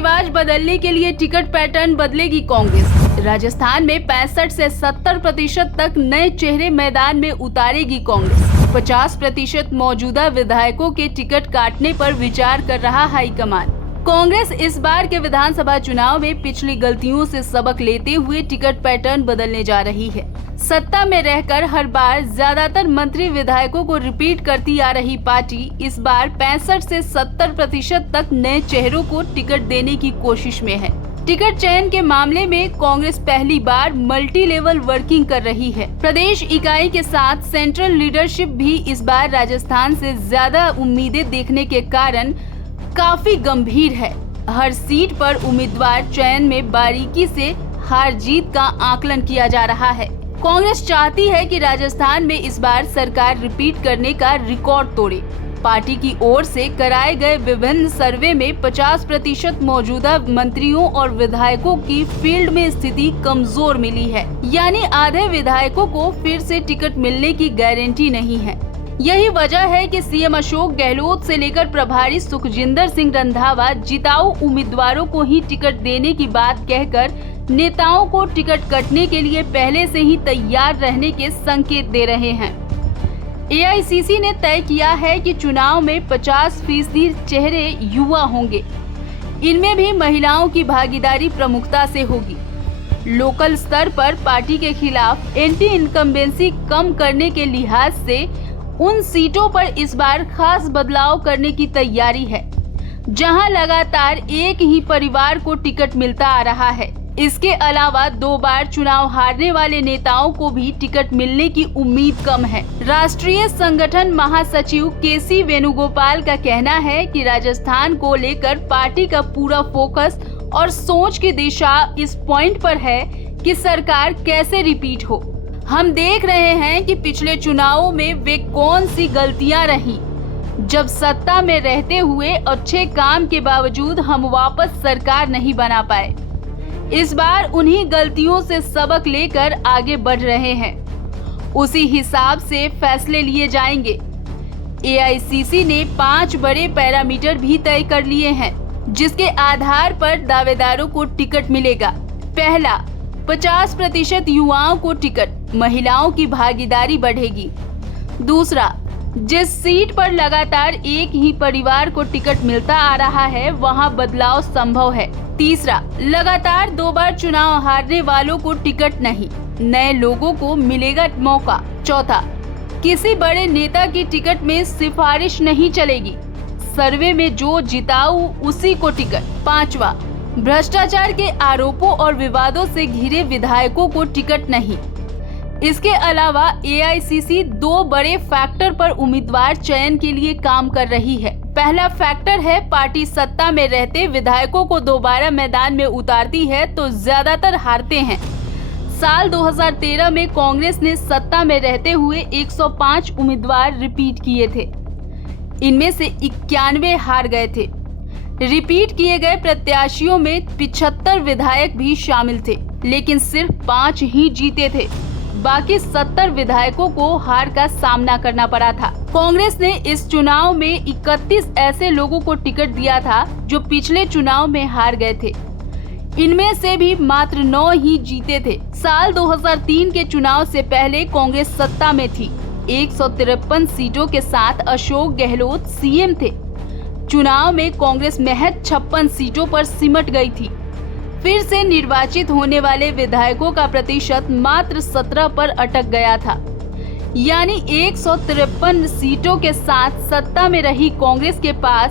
रिवाज बदलने के लिए टिकट पैटर्न बदलेगी कांग्रेस। राजस्थान में 65 से 70% तक नए चेहरे मैदान में उतारेगी कांग्रेस। 50% मौजूदा विधायकों के टिकट काटने पर विचार कर रहा हाईकमान। कांग्रेस इस बार के विधानसभा चुनाव में पिछली गलतियों से सबक लेते हुए टिकट पैटर्न बदलने जा रही है। सत्ता में रहकर हर बार ज्यादातर मंत्री विधायकों को रिपीट करती आ रही पार्टी इस बार 65 से 70% तक नए चेहरों को टिकट देने की कोशिश में है। टिकट चयन के मामले में कांग्रेस पहली बार मल्टी लेवल वर्किंग कर रही है। प्रदेश इकाई के साथ सेंट्रल लीडरशिप भी इस बार राजस्थान से ज्यादा उम्मीदें देखने के कारण काफी गंभीर है। हर सीट पर उम्मीदवार चयन में बारीकी से हार जीत का आकलन किया जा रहा है। कांग्रेस चाहती है कि राजस्थान में इस बार सरकार रिपीट करने का रिकॉर्ड तोड़े। पार्टी की ओर से कराए गए विभिन्न सर्वे में 50% मौजूदा मंत्रियों और विधायकों की फील्ड में स्थिति कमजोर मिली है, यानी आधे विधायकों को फिर से टिकट मिलने की गारंटी नहीं है। यही वजह है कि सीएम अशोक गहलोत से लेकर प्रभारी सुखजिंदर सिंह रंधावा जिताऊ उम्मीदवारों को ही टिकट देने की बात कहकर नेताओं को टिकट कटने के लिए पहले से ही तैयार रहने के संकेत दे रहे हैं। एआईसीसी ने तय किया है कि चुनाव में 50% चेहरे युवा होंगे। इनमें भी महिलाओं की भागीदारी प्रमुखता से होगी। लोकल स्तर पर पार्टी के खिलाफ एंटी इनकम्बेंसी कम करने के लिहाज से उन सीटों पर इस बार खास बदलाव करने की तैयारी है, जहां लगातार एक ही परिवार को टिकट मिलता आ रहा है। इसके अलावा 2 बार चुनाव हारने वाले नेताओं को भी टिकट मिलने की उम्मीद कम है। राष्ट्रीय संगठन महासचिव केसी वेणुगोपाल का कहना है कि राजस्थान को लेकर पार्टी का पूरा फोकस और सोच की दिशा इस पॉइंट पर है कि सरकार कैसे रिपीट हो। हम देख रहे हैं कि पिछले चुनावों में वे कौन सी गलतियां रही, जब सत्ता में रहते हुए अच्छे काम के बावजूद हम वापस सरकार नहीं बना पाए। इस बार उन्हीं गलतियों से सबक लेकर आगे बढ़ रहे हैं। उसी हिसाब से फैसले लिए जाएंगे। एआईसीसी ने 5 बड़े पैरामीटर भी तय कर लिए हैं, जिसके आधार पर दावेदारों को टिकट मिलेगा। पहला, 50% युवाओं को टिकट, महिलाओं की भागीदारी बढ़ेगी। दूसरा, जिस सीट पर लगातार एक ही परिवार को टिकट मिलता आ रहा है वहां बदलाव संभव है। तीसरा, लगातार 2 बार चुनाव हारने वालों को टिकट नहीं, नए लोगों को मिलेगा मौका। चौथा, किसी बड़े नेता की टिकट में सिफारिश नहीं चलेगी, सर्वे में जो जिताऊ उसी को टिकट। पांचवा, भ्रष्टाचार के आरोपों और विवादों से घिरे विधायकों को टिकट नहीं। इसके अलावा एआईसीसी 2 बड़े फैक्टर पर उम्मीदवार चयन के लिए काम कर रही है। पहला फैक्टर है, पार्टी सत्ता में रहते विधायकों को दोबारा मैदान में उतारती है तो ज्यादातर हारते हैं। साल 2013 में कांग्रेस ने सत्ता में रहते हुए 105 उम्मीदवार रिपीट किए थे। इनमें से 91 हार गए थे। रिपीट किए गए प्रत्याशियों में 75 विधायक भी शामिल थे, लेकिन सिर्फ 5 ही जीते थे। बाकी 70 विधायकों को हार का सामना करना पड़ा था। कांग्रेस ने इस चुनाव में 31 ऐसे लोगों को टिकट दिया था जो पिछले चुनाव में हार गए थे। इनमें से भी मात्र 9 ही जीते थे। साल 2003 के चुनाव से पहले कांग्रेस सत्ता में थी। 153 सीटों के साथ अशोक गहलोत सीएम थे। चुनाव में कांग्रेस महज 56 सीटों पर सिमट गई थी। फिर से निर्वाचित होने वाले विधायकों का प्रतिशत मात्र 17 पर अटक गया था, यानी 153 सीटों के साथ सत्ता में रही कांग्रेस के पास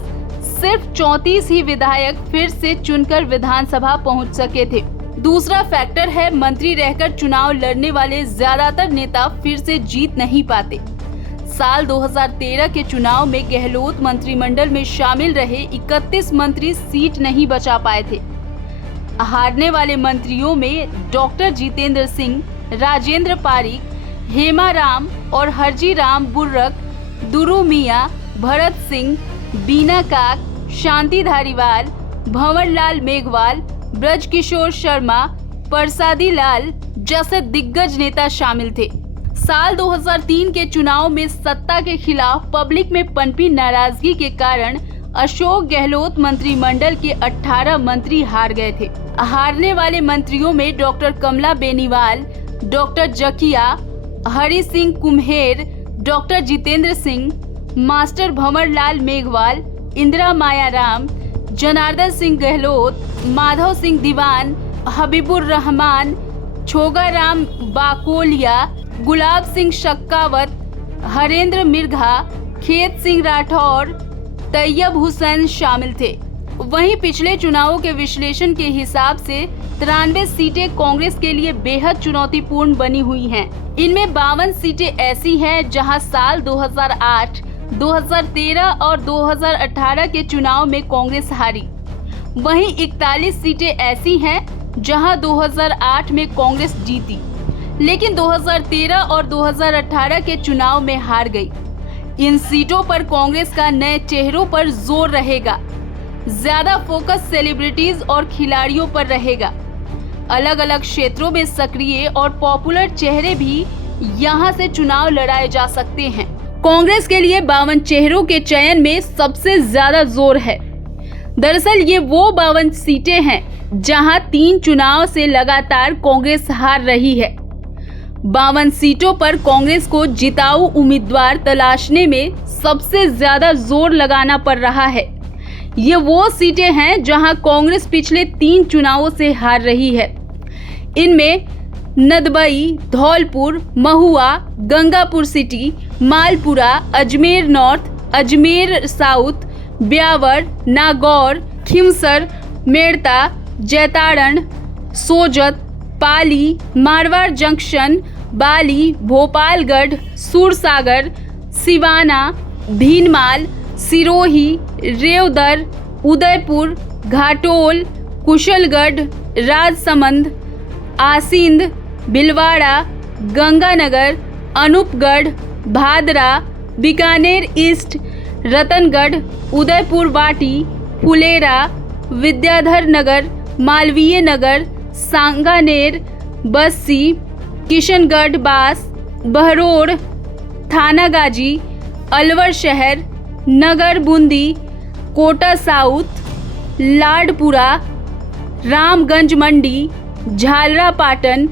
सिर्फ 34 ही विधायक फिर से चुनकर विधानसभा पहुंच सके थे। दूसरा फैक्टर है, मंत्री रहकर चुनाव लड़ने वाले ज्यादातर नेता फिर से जीत नहीं पाते। साल 2013 के चुनाव में गहलोत मंत्रिमंडल में शामिल रहे 31 मंत्री सीट नहीं बचा पाए थे। हारने वाले मंत्रियों में डॉक्टर जितेंद्र सिंह, राजेंद्र पारीक, हेमा राम और हरजी राम बुर्रक, दुरू मिया, भरत सिंह, बीना काक, शांति धारीवाल, भंवरलाल मेघवाल, ब्रजकिशोर शर्मा, परसादी लाल जैसे दिग्गज नेता शामिल थे। साल 2003 के चुनाव में सत्ता के खिलाफ पब्लिक में पनपी नाराजगी के कारण अशोक गहलोत मंत्रिमंडल के 18 मंत्री हार गए थे। हारने वाले मंत्रियों में doctor Kamla Beniwal, doctor Zakia, Hari Singh Kumher, doctor Jitendra Singh, master Bhanwarlal Meghwal, Indira Mayaram, Janardan Singh Gehlot, Madhav Singh Dewan, Habibur Rahman, Chhogaram Bakolia, Gulab Singh Shaktawat, Harendra Mirdha, Khet Singh Rathore, Tayyab Hussain शामिल थे। वहीं पिछले चुनावों के विश्लेषण के हिसाब से 93 सीटें कांग्रेस के लिए बेहद चुनौतीपूर्ण बनी हुई हैं। इनमें 52 सीटें ऐसी हैं जहां साल 2008, 2013 और 2018 के चुनाव में कांग्रेस हारी। वहीं 41 सीटें ऐसी हैं जहां 2008 में कांग्रेस जीती, लेकिन 2013 और 2018 के चुनाव में हार गई। इन सीटों पर कांग्रेस का नए चेहरों पर जोर रहेगा। ज्यादा फोकस सेलिब्रिटीज और खिलाड़ियों पर रहेगा। अलग अलग क्षेत्रों में सक्रिय और पॉपुलर चेहरे भी यहां से चुनाव लड़ाए जा सकते हैं। कांग्रेस के लिए 52 चेहरों के चयन में सबसे ज्यादा जोर है। दरअसल ये वो 52 सीटें हैं जहां 3 चुनाव से लगातार कांग्रेस हार रही है। 52 सीटों पर कांग्रेस को जिताऊ उम्मीदवार तलाशने में सबसे ज्यादा जोर लगाना पड़ रहा है। ये वो सीटें हैं जहां कांग्रेस पिछले 3 चुनावों से हार रही है। इनमें Nadbai, Dholpur, Mahuwa, Gangapur city, Malpura, Ajmer north, Ajmer south, Beawar, Nagaur, Khimsar, Merta, Jaitaran, Sojat, Pali, Marwar junction, Bali, Bhopalgarh, Sursagar, Siwana, Bhinmal, Sirohi, Reodar, Udaipur, Ghatol, Kushalgarh, Rajsamand, Asind, Bhilwara, Ganganagar, Anupgarh, Bhadra, Bikaner east, Ratangarh, Udaipurwati, Phulera, Vidyadhar Nagar, Malviya Nagar, Sanganer, Bassi, Kishangarh बास, बहरोड़, थानागाजी, अलवर शहर, नगर बूंदी, कोटा साउथ, लाडपुरा, रामगंज मंडी, झालरापाटन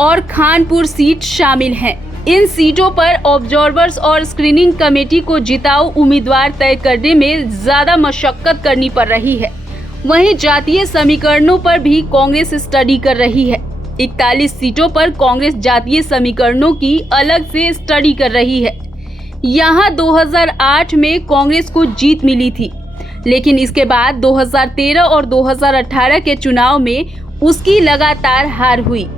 और खानपुर सीट शामिल हैं। इन सीटों पर ऑब्जर्वर्स और स्क्रीनिंग कमेटी को जिताऊ उम्मीदवार तय करने में ज्यादा मशक्कत करनी पड़ रही है। वहीं जातीय समीकरणों पर भी कांग्रेस स्टडी कर रही है। 41 सीटों पर कांग्रेस जातीय समीकरणों की अलग से स्टडी कर रही है। यहां 2008 में कांग्रेस को जीत मिली थी, लेकिन इसके बाद 2013 और 2018 के चुनाव में उसकी लगातार हार हुई।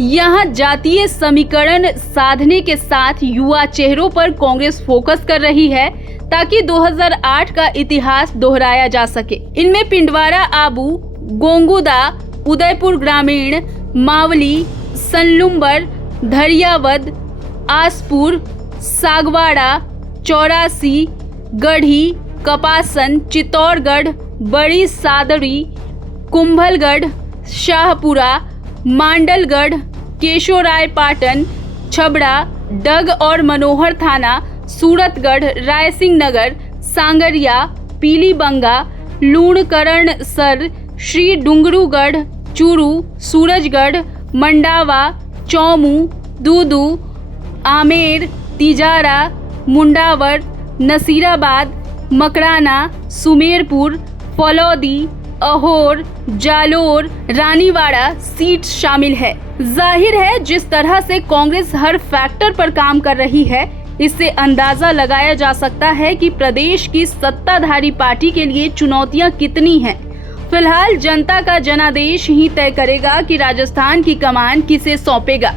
यहां जातीय समीकरण साधने के साथ युवा चेहरों पर कांग्रेस फोकस कर रही है ताकि 2008 का इतिहास दोहराया जा सके। इनमें पिंडवारा आबू, गोंगुदा, उदयपुर ग्रामीण, मावली, सनलुम्बर, धरियावद, आसपुर, सागवाड़ा, चौरासी, गढ़ी, कपासन, चित्तौड़गढ़, बड़ी सादरी, कुंभलगढ़, शाहपुरा, मांडलगढ़, केशोरायपाटन, छबड़ा, डग और Manohar Thana, Suratgarh, Raisinghnagar, Sangaria, Pilibanga, Lunkaransar, Shri Dungargarh, Churu, Surajgarh, Mandawa, Chomu, Dudu, Amer, Tijara, Mundawar, Nasirabad, Makrana, Sumerpur, Phalodi, Ahore, Jalore, Raniwara seat शामिल है। जाहिर है जिस तरह से कांग्रेस हर फैक्टर पर काम कर रही है, इससे अंदाजा लगाया जा सकता है कि प्रदेश की सत्ताधारी पार्टी के लिए चुनौतियां कितनी हैं। फिलहाल जनता का जनादेश ही तय करेगा कि राजस्थान की कमान किसे सौंपेगा।